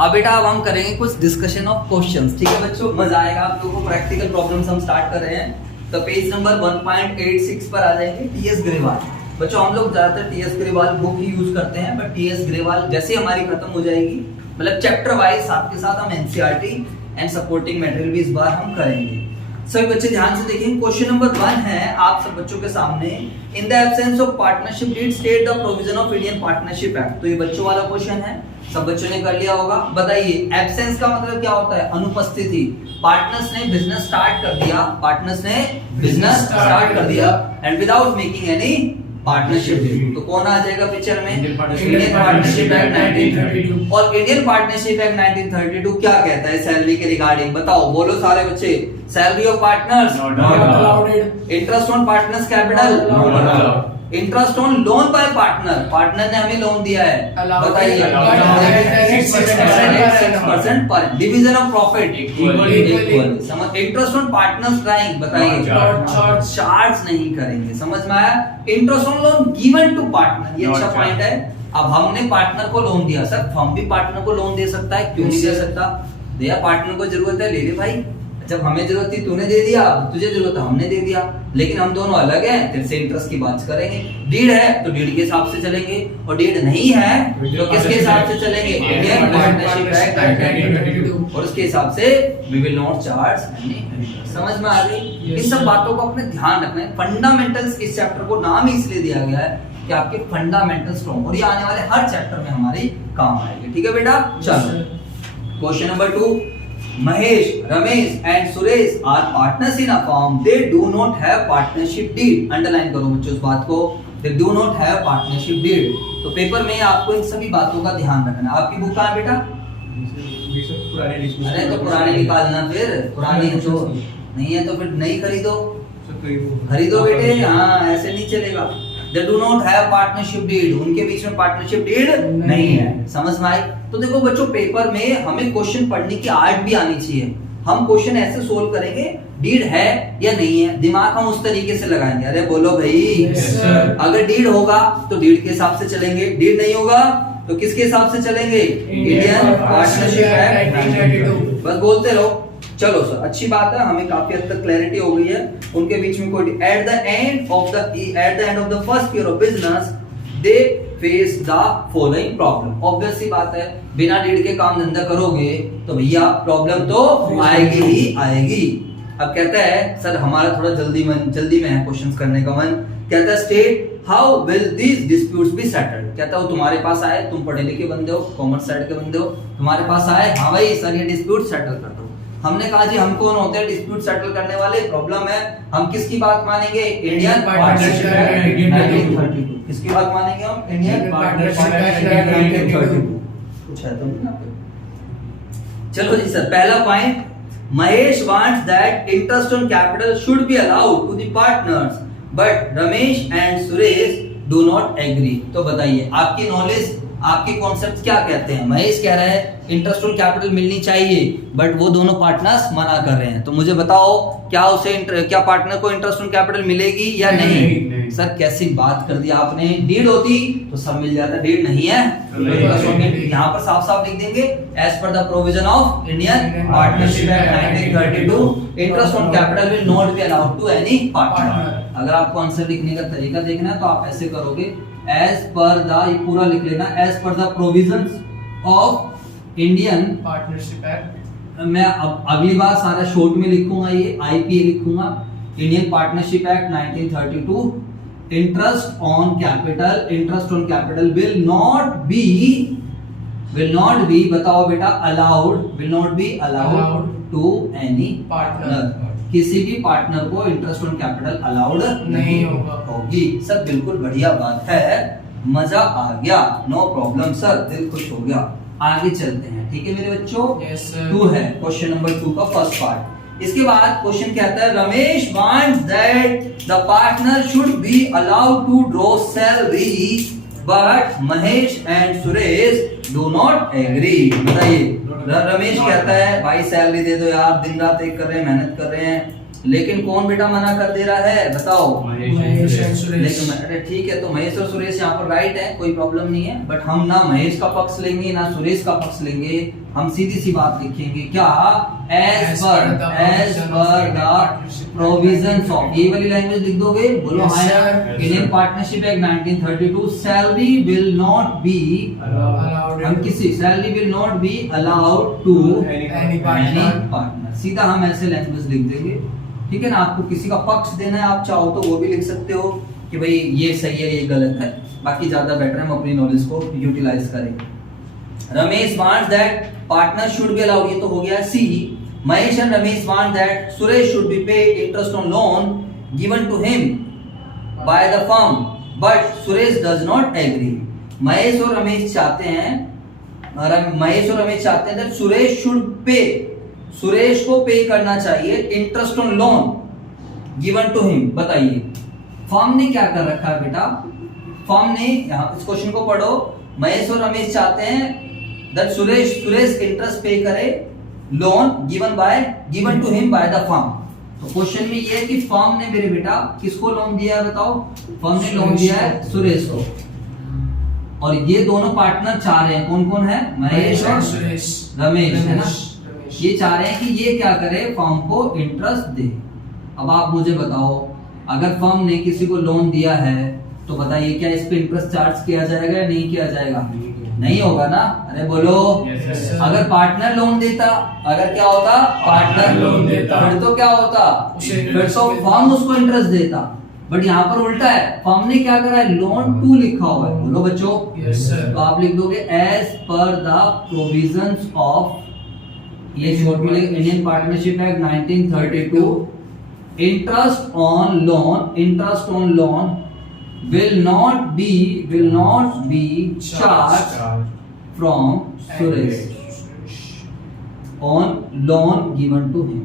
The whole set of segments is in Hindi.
अब बेटा अब हम करेंगे कुछ डिस्कशन ऑफ क्वेश्चंस, ठीक है बच्चों, मजा आएगा आप लोगों को। प्रैक्टिकल प्रॉब्लम्स हम स्टार्ट कर रहे हैं, तो पेज नंबर 1.86 पर आ जाएंगे। टीएस ग्रेवाल बच्चों, हम लोग ज्यादातर टीएस ग्रेवाल बुक ही यूज करते हैं, बट टीएस ग्रेवाल जैसे हमारी खत्म हो जाएगी, मतलब चैप्टर वाइज साथ के साथ हम एनसीईआरटी एंड सपोर्टिंग मटेरियल भी इस बार हम करेंगे। सभी बच्चे ध्यान से देखें, क्वेश्चन नंबर 1 है आप सब बच्चों के सामने। In the absence of partnership deed state the provision of Indian partnership act. तो ये बच्चों वाला क्वेश्चन है, सब बच्चों ने कर लिया होगा। बताइए एब्सेंस का मतलब क्या होता है? अनुपस्थिति। पार्टनर्स ने बिजनेस स्टार्ट कर दिया, पार्टनर्स ने बिजनेस स्टार्ट कर दिया and without making any partnership deed. तो कौन आ जाएगा पिक्चर में? Indian partnership act 1932। और इंडियन पार्टनरशिप एक्ट 1932 क्या कहता है सैलरी के रिगार्डिंग? बताओ, बोलो सारे बच्चे। Salary of partners not allowed. Interest on partners capital not allowed. Interest on loan by partner, partner ने हमें लोन दिया है, बताइए 6% पर। Division of profit equal. समझ? इंटरेस्ट ऑन पार्टनर्स ड्राइंग, बताइए चार्ज नहीं करेंगे। समझ में आया? Interest on loan given to partner, ये अच्छा पॉइंट है। अब हमने पार्टनर को लोन दिया, सर हम भी पार्टनर को लोन दे सकता है, क्यों नहीं दे सकता? दिया, पार्टनर को जरूरत है, ले ले भाई। जब हमें जरूरत थी तूने दे दिया, तुझे जरूरत है हमने दे दिया, लेकिन हम दोनों अलग हैं, फिर से इंटरेस्ट की बात करेंगे। डीड है तो डीड के हिसाब से चलेंगे, और डीड नहीं है तो किसके हिसाब से चलेंगे? इंडियन पार्टनरशिप एक्ट 1932, और उसके हिसाब से we will not charge any interest. समझ में आ गई? इन सब बातों को अपने ध्यान रखना है। फंडामेंटल्स इस चैप्टर को नाम ही इसलिए दिया गया है कि आपके फंडामेंटल्स स्ट्रांग, और ये आने वाले हर चैप्टर में हमारी काम आएंगे। ठीक है बेटा, चलो question number 2। Mahesh, Ramesh and Suresh are partners in a firm. They do not have partnership deed. Underline करो बच्चों इस बात को। They do not have partnership deed. तो पेपर में आपको इन सभी बातों का ध्यान रखना है। आपकी बुक कहाँ है बेटा? अरे तो पुरानी निकालना, फिर पुरानी है तो नहीं है तो फिर नई खरीदो, खरीदो बेटे। हाँ, ऐसे नहीं चलेगा। They do not have partnership deed. उनके बीच में पार्टनरशिप डीड नहीं है। समझ में आई? तो देखो बच्चों, पेपर में हमें क्वेश्चन पढ़ने की आर्ट भी आनी चाहिए। हम क्वेश्चन ऐसे सोल्व करेंगे, डीड है या नहीं है, दिमाग हम उस तरीके से लगाएंगे। अरे बोलो भाई। yes, अगर डीड होगा तो डीड के हिसाब से चलेंगे, डीड नहीं होगा तो किसके हिसाब से चलेंगे? Indian partnership act 1932। बस बोलते रहो। चलो सर, अच्छी बात है, हमें काफी हद तक क्लैरिटी हो गई है। उनके बीच में कोई at the end of the first year of business they face the following problem. Obvious सी बात है, बिना डीड के काम धंधा करोगे तो भैया प्रॉब्लम तो आएगी ही आएगी। अब कहता है सर हमारा थोड़ा जल्दी में है क्वेश्चंस करने का मन। कहता है state how will these disputes be settled. कहता है वो तुम्हारे पास आए, तुम पढ़े लिखे बंदे हो, कॉमर्स साइड के बंदे हो, तुम्हारे पास आए, हाँ भाई सर ये डिस्प्यूट सेटल कर दो। हमने कहा जी हम कौन होते हैं डिस्प्यूट सेटल करने वाले? प्रॉब्लम है, हम किसकी बात मानेंगे? Indian partnership act 1932। किसकी बात मानेंगे हम? इंडियन पार्टनरशिप एक्ट 1932। कुछ है तो नहीं ना? चलो जी सर, पहला point, Mahesh wants that interest on capital should be allowed to the partners but Ramesh and Suresh do not agree. तो बताइए आपकी नॉलेज, आपके कॉन्सेप्ट क्या कहते हैं? महेश कह रहा है इंटरेस्ट ऑन कैपिटल मिलनी चाहिए, बट वो दोनों पार्टनर्स मना कर रहे हैं। तो मुझे बताओ क्या पार्टनर को इंटरेस्ट ऑन कैपिटल मिलेगी या नहीं? सर कैसी बात कर दी आपने। डीड होती तो सब मिल जाता, डीड नहीं है तो यहाँ पर साफ साफ लिख देंगे as per the provision of Indian partnership act 1932 interest on capital will not be allowed to any partner. अगर आपको आंसर लिखने का तरीका देखना है तो आप ऐसे करोगे, एज पर द, ये पूरा लिख लेना, as per the provisions of Indian partnership Act. मैं अब अगली बार सारा शॉर्ट में लिखूंगा, ये आईपीए लिखूंगा। Indian partnership act 1932 interest on capital will not be बताओ बेटा allowed, will not be allowed to any partner. किसी भी पार्टनर को इंटरेस्ट ऑन कैपिटल अलाउड नहीं होगी। सर बिल्कुल बढ़िया बात है, मजा आ गया, नो प्रॉब्लम सर, दिल खुश हो गया। आगे चलते हैं, ठीक है मेरे बच्चों। yes, 2 है क्वेश्चन नंबर 2 का फर्स्ट पार्ट। इसके बाद क्वेश्चन कहता है Ramesh wants that the partner should be allowed to draw salary but Mahesh and Suresh do not agree. बताइए, रमेश कहता है भाई सैलरी दे दो यार, दिन रात एक कर रहे हैं, मेहनत कर रहे हैं, लेकिन कौन बेटा मना कर दे रहा है बताओ? महेश and सुरेश। लेकिन अरे ठीक है, तो महेश और सुरेश यहाँ पर राइट है, कोई प्रॉब्लम नहीं है, बट हम ना महेश का पक्ष लेंगे ना सुरेश का पक्ष लेंगे, हम सीधी सी बात लिखेंगे क्या? As per the provisions of, ये वाली लैंग्वेज लिख दोगे? बोलो Yes, हाँ। sir। Indian partnership act 1932 salary will not be, हम किसी salary will not be allowed to Any partner। Partner, सीधा हम ऐसे लैंग्वेज लिख देंगे, ठीक है ना। आपको किसी का पक्ष देना है, आप चाहो तो वो भी लिख सकते हो कि भाई ये सही है ये गलत है, बाकी ज्यादा बेटर हम अपनी नॉलेज को यूटिलाइज करेंगे। Ramesh wants that partner should be allowed, ये तो हो गया सी। Mahesh and Ramesh want that Suresh should be pay interest on loan given to him by the firm, but Suresh does not agree. Mahesh और रमेश चाहते हैं that Suresh should pay, Suresh को पे करना चाहिए interest on loan given to him. बताइए फर्म ने क्या कर रखा है बेटा? फर्म ने, यहाँ इस क्वेश्चन को पढ़ो, महेश और रमेश चाहते हैं दैट सुरेश इंटरेस्ट पे करे loan given to him by the firm. तो क्वेश्चन में ये है कि फर्म ने मेरे बेटा किसको लोन दिया है बताओ? फर्म ने लोन दिया है सुरेश को, और ये दोनों पार्टनर चाह रहे हैं, कौन कौन है? महेश और सुरेश, रमेश, है ना। ये चाह रहे हैं कि ये क्या करे? फर्म को इंटरेस्ट दे। अब आप मुझे बताओ, अगर फर्म ने किसी को लोन दिया है तो बताइए क्या इस पे इंटरेस्ट चार्ज किया जाएगा या नहीं किया जाएगा? नहीं होगा ना। अरे बोलो। Yes, sir। अगर पार्टनर लोन देता, अगर क्या होता? पार्टनर लोन देता। फिर तो क्या होता? उसे फिर तो फर्म उसको इंटरेस्ट देता, बट यहाँ पर उल्टा है, फर्म ने क्या करा है? लोन टू लिखा हुआ है। बोलो बच्चों। Yes, sir। तो आप लिख दोगे as per the provisions of, ये शॉर्ट में Indian partnership act 1932, interest on loan will not be charged from Suresh on loan given to him,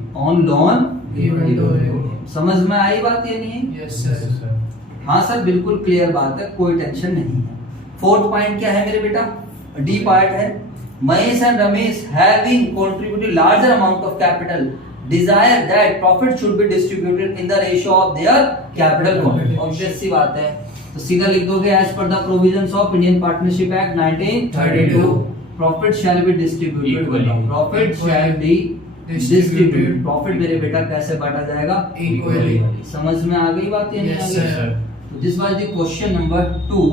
given to him। समझ में आई बात या नहीं? Yes, sir। हाँ सर बिल्कुल क्लियर बात है, कोई टेंशन नहीं है। फोर्थ पॉइंट क्या है मेरे बेटा? डी पार्ट है, Mahesh and Ramesh having contributed larger amount of capital desire that profit should be distributed in the ratio of their capital quantity। Obvious सी बात है, तो सीधा लिख दोगे as per the provisions of Indian partnership act 1932 profit shall be distributed, profit shall be distributed. Profit मेरे बेटा कैसे बांटा जाएगा? Equally। समझ में आ गई बात या नहीं आ Yes, गई? sir। तो this was the question number 2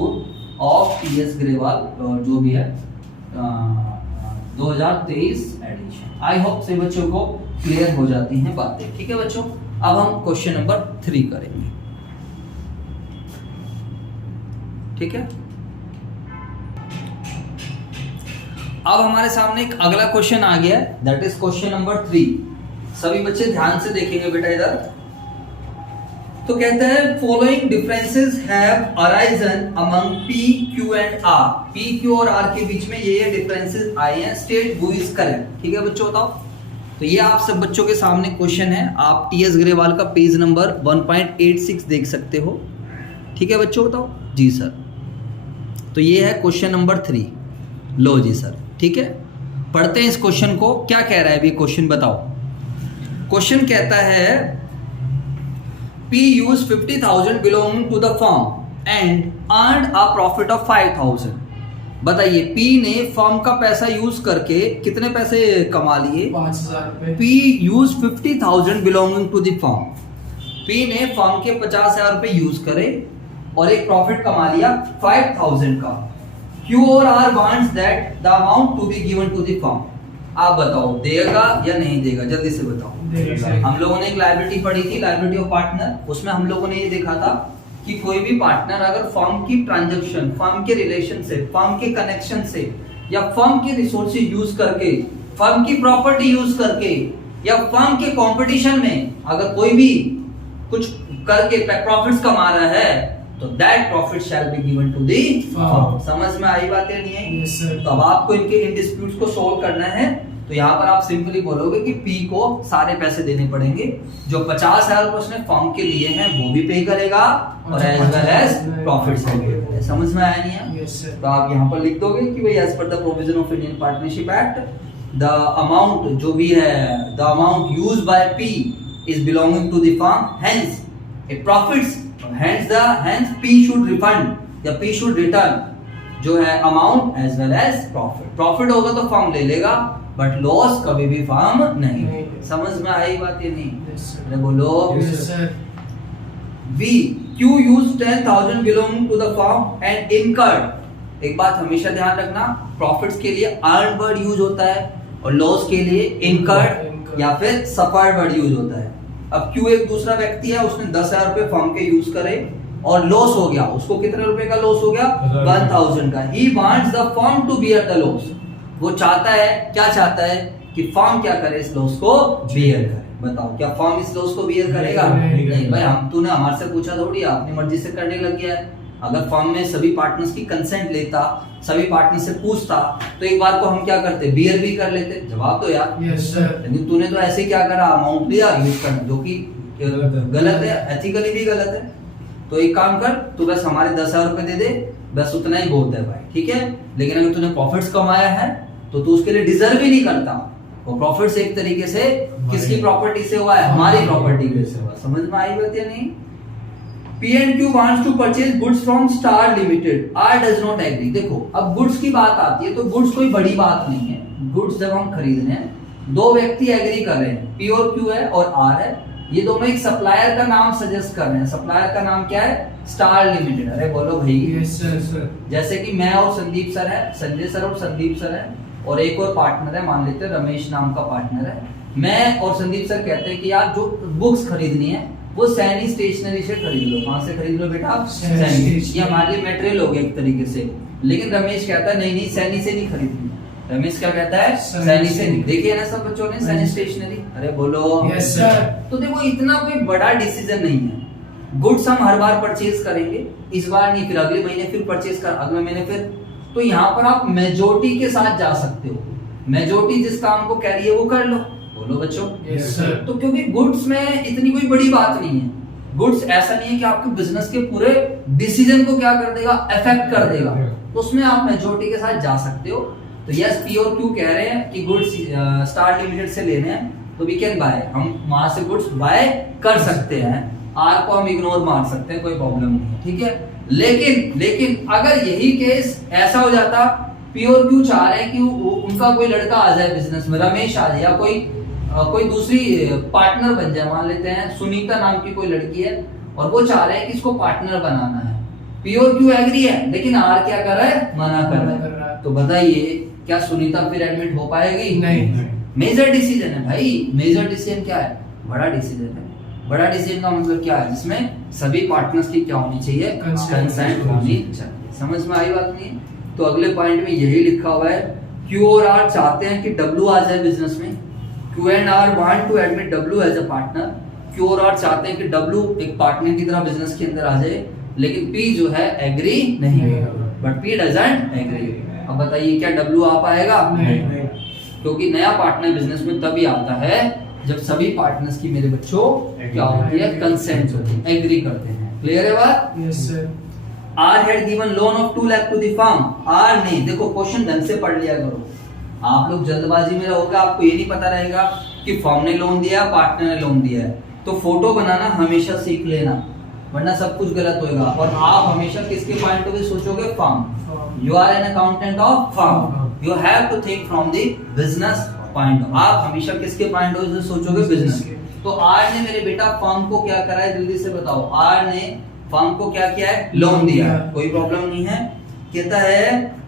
of TS Grewal, और जो भी है 2023 एडिशन। आई होप से बच्चों को क्लियर हो जाती हैं बातें, ठीक है बच्चों। अब हम क्वेश्चन नंबर 3 करेंगे, ठीक है। अब हमारे सामने एक अगला क्वेश्चन आ गया है, दैट इज क्वेश्चन नंबर 3। सभी बच्चे ध्यान से देखेंगे बेटा इधर। तो कहते हैं following differences have arisen among P Q and R. P Q और आर के बीच में ये डिफरेंसेस आए हैं, स्टेट हु इज करेक्ट। ठीक है बच्चों, बताओ। तो ये आप सब बच्चों के सामने क्वेश्चन है, आप टीएस ग्रेवाल का पेज नंबर 1.86 देख सकते हो। ठीक है बच्चों, बताओ। जी सर, तो ये है क्वेश्चन नंबर 3। लो जी सर, ठीक है, पढ़ते हैं इस क्वेश्चन को। क्या कह रहा है अभी क्वेश्चन, बताओ। क्वेश्चन कहता है P used 50,000 belonging to the firm and earned a profit of 5,000। बताइए, P ने फर्म का पैसा यूज करके कितने पैसे कमा लिए? 5,000 रुपए। P used 50,000 belonging to the firm। P ने फर्म के 50,000 रुपए यूज करे और एक प्रॉफिट कमा लिया 5,000 का। Q और R wants that the amount to be given to the firm। आप बताओ देगा या नहीं देगा, जल्दी से बताओ। हम लोगों ने एक लायबिलिटी पढ़ी थी, लायबिलिटी ऑफ पार्टनर। उसमें हम लोगों ने ये देखा था कि कोई भी पार्टनर अगर फर्म की ट्रांजैक्शन, फर्म के रिलेशन से, फर्म के कनेक्शन से, या फर्म के रिसोर्सेज यूज करके, फर्म की प्रॉपर्टी यूज करके, या फर्म के कंपटीशन में अगर कोई भी कुछ करके प्रॉफिट्स कमा रहा है, तो that profit shall be given to the firm. समझ में आई बात या नहीं है? Yes, sir। तो अब आपको इनके इन डिस्प्यूट्स को सॉल्व करना है। तो यहाँ पर आप सिंपली बोलोगे कि P को सारे पैसे देने पड़ेंगे, जो 50,000 उसने फर्म के लिए हैं वो भी पे करेगा, और एज वेल एज प्रॉफिट्स भी। समझ में आया नहीं है? Yes, sir। तो आप यहाँ पर लिख दोगे कि भाई as per the provision of Indian partnership Act, the amount जो भी है, the amount used by P is belonging to the firm, hence it profits, hence P should refund या P should return जो है amount as well as profit. Profit होगा तो फर्म ले लेगा, बट लॉस कभी भी फर्म नहीं। समझ में आई बात ये नहीं? अरे बोलो। V Q used 10,000 belonging to the firm and incurred। एक बात हमेशा ध्यान रखना, प्रॉफिट्स के लिए अर्न वर्ड यूज होता है और लॉस के लिए इनकर्ड या फिर सफर्ड वर्ड यूज होता है। अब Q एक दूसरा व्यक्ति है, उसने 10,000 रुपए फर्म के यूज करे और लॉस हो गया, उसको कितने रुपए का लॉस हो गया? 1,000 का। He wants the firm to bear the loss। वो चाहता है, क्या चाहता है कि फर्म क्या करे, इस लॉस को बियर करे। बताओ क्या फर्म इस लॉस को बियर करेगा? नहीं भाई, हम तूने हमारे से पूछा थोड़ी, अपनी मर्जी से करने लग गया है। अगर फर्म में सभी पार्टनर्स की कंसेंट लेता, सभी पार्टनर से पूछता, तो एक बार को हम क्या करते, बियर भी कर लेते। जवाब दो यार। Yes sir. लेकिन तूने तो ऐसे क्या करा, अमाउंट लिया यूज करना, जो कि गलत है, एथिकली भी गलत है। तो एक काम कर, तू बस हमारे 10,000 रुपए दे दे, बस उतना ही बहुत है भाई, ठीक है। लेकिन अगर तूने प्रॉफिट्स कमाया है तो तू उसके लिए डिजर्व ही नहीं करता। वो प्रॉफिट्स एक तरीके से किसकी प्रॉपर्टी से हुआ है? हमारी प्रॉपर्टी से हुआ। समझ में आई बात या नहीं? P&Q wants to purchase goods from Star Limited. R does not agree। देखो अब गुड्स की बात आती है तो गुड्स कोई बड़ी बात नहीं है। गुड्स जब हम खरीद रहे हैं, दो व्यक्ति एग्री कर रहे हैं, P और Q है और R है। ये दोनों एक सप्लायर का नाम सजेस्ट कर रहे हैं। सप्लायर का नाम क्या है? Star limited. अरे बोलो भाई। Yes sir. जैसे कि मैं और संदीप सर है, संजय सर और संदीप सर है, और एक और पार्टनर है, मान लेते हैं रमेश नाम का पार्टनर है। मैं और संदीप सर कहते हैं कि यार जो बुक्स खरीदनी है वो सैनी स्टेशनरी से खरीद लो। कहां से खरीद लो बेटा? सैनी। ये हमारे लिए मटेरियल हो गया एक तरीके से। लेकिन रमेश कहता है नहीं नहीं, सैनी से नहीं खरीदनी। रमेश क्या कहता है? सैनी से नहीं। देखिए ना सब बच्चों ने सैनी स्टेशनरी। अरे बोलो। Yes sir. तो देखो इतना कोई बड़ा डिसीजन नहीं है। गुड्स हम हर बार परचेज करेंगे, इस बार नहीं, फिर अगले महीने फिर परचेज कर, अगले महीने फिर। तो यहाँ पर आप मेजोरिटी के साथ जा सकते हो। मेजोरिटी जिस काम को कह रही है वो कर लो। बोलो बच्चों। Yes sir. तो क्योंकि गुड्स में इतनी कोई बड़ी बात नहीं है। गुड्स ऐसा नहीं है कि आपके बिजनेस के पूरे डिसीजन को क्या कर देगा, अफेक्ट कर देगा। तो उसमें आप मेजोरिटी के साथ जा सकते हो। तो यस, पी और क्यू कह रहे हैं कि गुड्स स्टार लिमिटेड से लेने हैं तो वी कैन बाय, हम वहां से गुड्स बाय कर सकते हैं। आर को हम इग्नोर मार सकते हैं, कोई प्रॉब्लम नहीं है, ठीक है। लेकिन अगर यही केस ऐसा हो जाता, पी और क्यू चाह रहे हैं कि उनका कोई लड़का आ जाए बिजनेस में, रमेश आ जाए या कोई दूसरी पार्टनर बन जाए, मान लेते हैं सुनीता नाम की कोई लड़की है और वो चाह रहे हैं कि इसको पार्टनर बनाना है। पी और क्यू एग्री है, लेकिन आर क्या कर रहा है? मना कर रहा है। तो बताइए क्या सुनीता फिर एडमिट हो पाएगी? नहीं। मेजर डिसीजन है भाई। मेजर डिसीजन क्या है? बड़ा डिसीजन है। बड़ा डिसीजन का मतलब क्या है? जिसमें सभी पार्टनर्स की क्या होनी चाहिए? कंसेंट होनी चाहिए। समझ में आई बात नहीं? तो अगले पॉइंट में यही लिखा हुआ है, क्यू और आर चाहते हैं कि डब्ल्यू आ जाए बिजनेस में। Q and R want to admit W as a partner. Q और आर चाहते हैं कि डब्ल्यू एक पार्टनर की तरह बिजनेस के अंदर आ जाए, लेकिन पी जो है एग्री नहीं, बट पी डजंट एग्री। अब बताइए क्या डब्ल्यू आ पाएगा? नहीं। क्योंकि नया पार्टनर बिजनेस में तभी आता है जब सभी पार्टनर्स की, मेरे बच्चों, क्या होती है? कंसेंट होती है, एग्री करते हैं। क्लियर है बात? Yes sir. R had given loan of 2 lakh to the firm. R ने, देखो क्वेश्चन ढंग से पढ़ लिया करो। आप लोग जल्दबाजी में रहोगे, आपको ये नहीं पता रहेगा कि फर्म ने लोन दिया, पार्टनर ने लोन दिया है। तो फोटो बनाना हमेशा सीख लेना, वरना सब कुछ गलत होएगा। और आप हमेशा किसके पॉइंट ऑफ व्यू सोचोगे? Firm. You are an accountant of firm, you have to think from the business point. आप हमेशा किसके पॉइंट ऑफ व्यू से सोचोगे? बिजनेस। तो आर ने मेरे बेटा फर्म को क्या करा है, जल्दी से बताओ। आर ने फर्म को क्या किया है? लोन दिया है। कोई प्रॉब्लम नहीं है। कहता है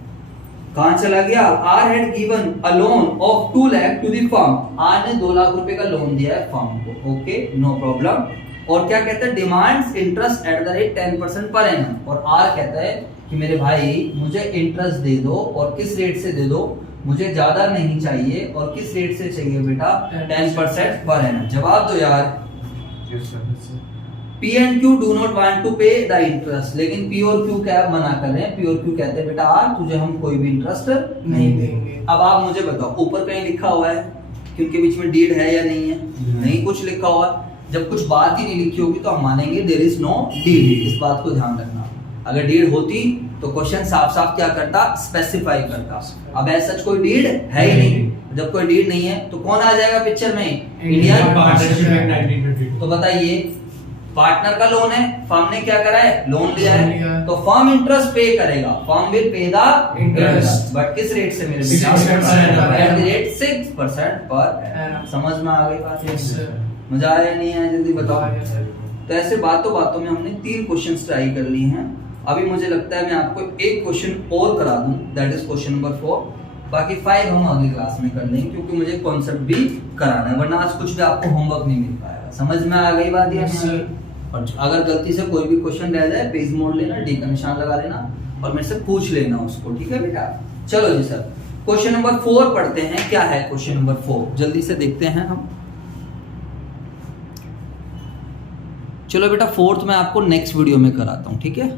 कहां चला गया? R had given a loan of 2 lakh to the firm. R ने 2 लाख रुपए का लोन दिया है फर्म को। Okay, no problem. और क्या कहता है? Demands interest at the rate 10% per annum. और आर कहता है कि मेरे भाई मुझे इंटरेस्ट दे दो, और किस रेट से दे दो? मुझे ज्यादा नहीं चाहिए, और किस रेट से चाहिए बेटा? 10% पर एनम। जवाब दो यार। Yes sir. P and Q do not want to pay the interest। लेकिन P और Q क्या मना कर रहे हैं? P और Q कहते हैं बेटा आर तुझे हम कोई भी इंटरेस्ट नहीं देंगे। अब आप मुझे बताओ, ऊपर कहीं लिखा हुआ है कि उनके बीच में डीड है या नहीं है? नहीं कुछ लिखा हुआ। जब कुछ बात ही नहीं लिखी होगी तो हम मानेंगे देयर इज नो डीड। इस बात को ध्यान रखना। अगर डीड होती तो क्वेश्चन साफ साफ क्या करता, स्पेसिफाई करता। अब ऐसा कोई डीड है ही नहीं, जब कोई डीड नहीं है तो कौन आ जाएगा पिक्चर में, इंडियन पार्टनरशिप एक्ट 1922। तो बताइए पार्टनर का लोन है, फर्म ने क्या करा है, लोन लिया लोन लिया है, है। तो फर्म इंटरेस्ट पे करेगा, firm will pay the Interest। But किस रेट से मेरे 6% एट द रेट 6% पर annum। समझ में आ गई बात? Yes, sir। मजा आया या नहीं आया, जल्दी बताओ। आया सर। तो ऐसे बातों बातों में हमने 3 क्वेश्चंस ट्राई कर लिए हैं। अभी मुझे लगता है मैं आपको एक क्वेश्चन और करा दूं, दैट इज क्वेश्चन नंबर 4। बाकी 5 हम अगली क्लास में कर लेंगे, क्योंकि मुझे कॉन्सेप्ट भी कराना है, वरना आज कुछ भी आपको होमवर्क नहीं मिल पाएगा। समझ में आ गई बात? Yes, sir। और अगर गलती से कोई भी क्वेश्चन रह जाए, पेज मोड़ लेना, डी का निशान लगा लेना और मेरे से पूछ लेना उसको, ठीक है बेटा? चलो जी सर, क्वेश्चन नंबर 4 पढ़ते हैं। क्या है क्वेश्चन नंबर 4, जल्दी से देखते हैं हम। चलो बेटा 4th मैं आपको नेक्स्ट वीडियो में कराता हूँ, ठीक है?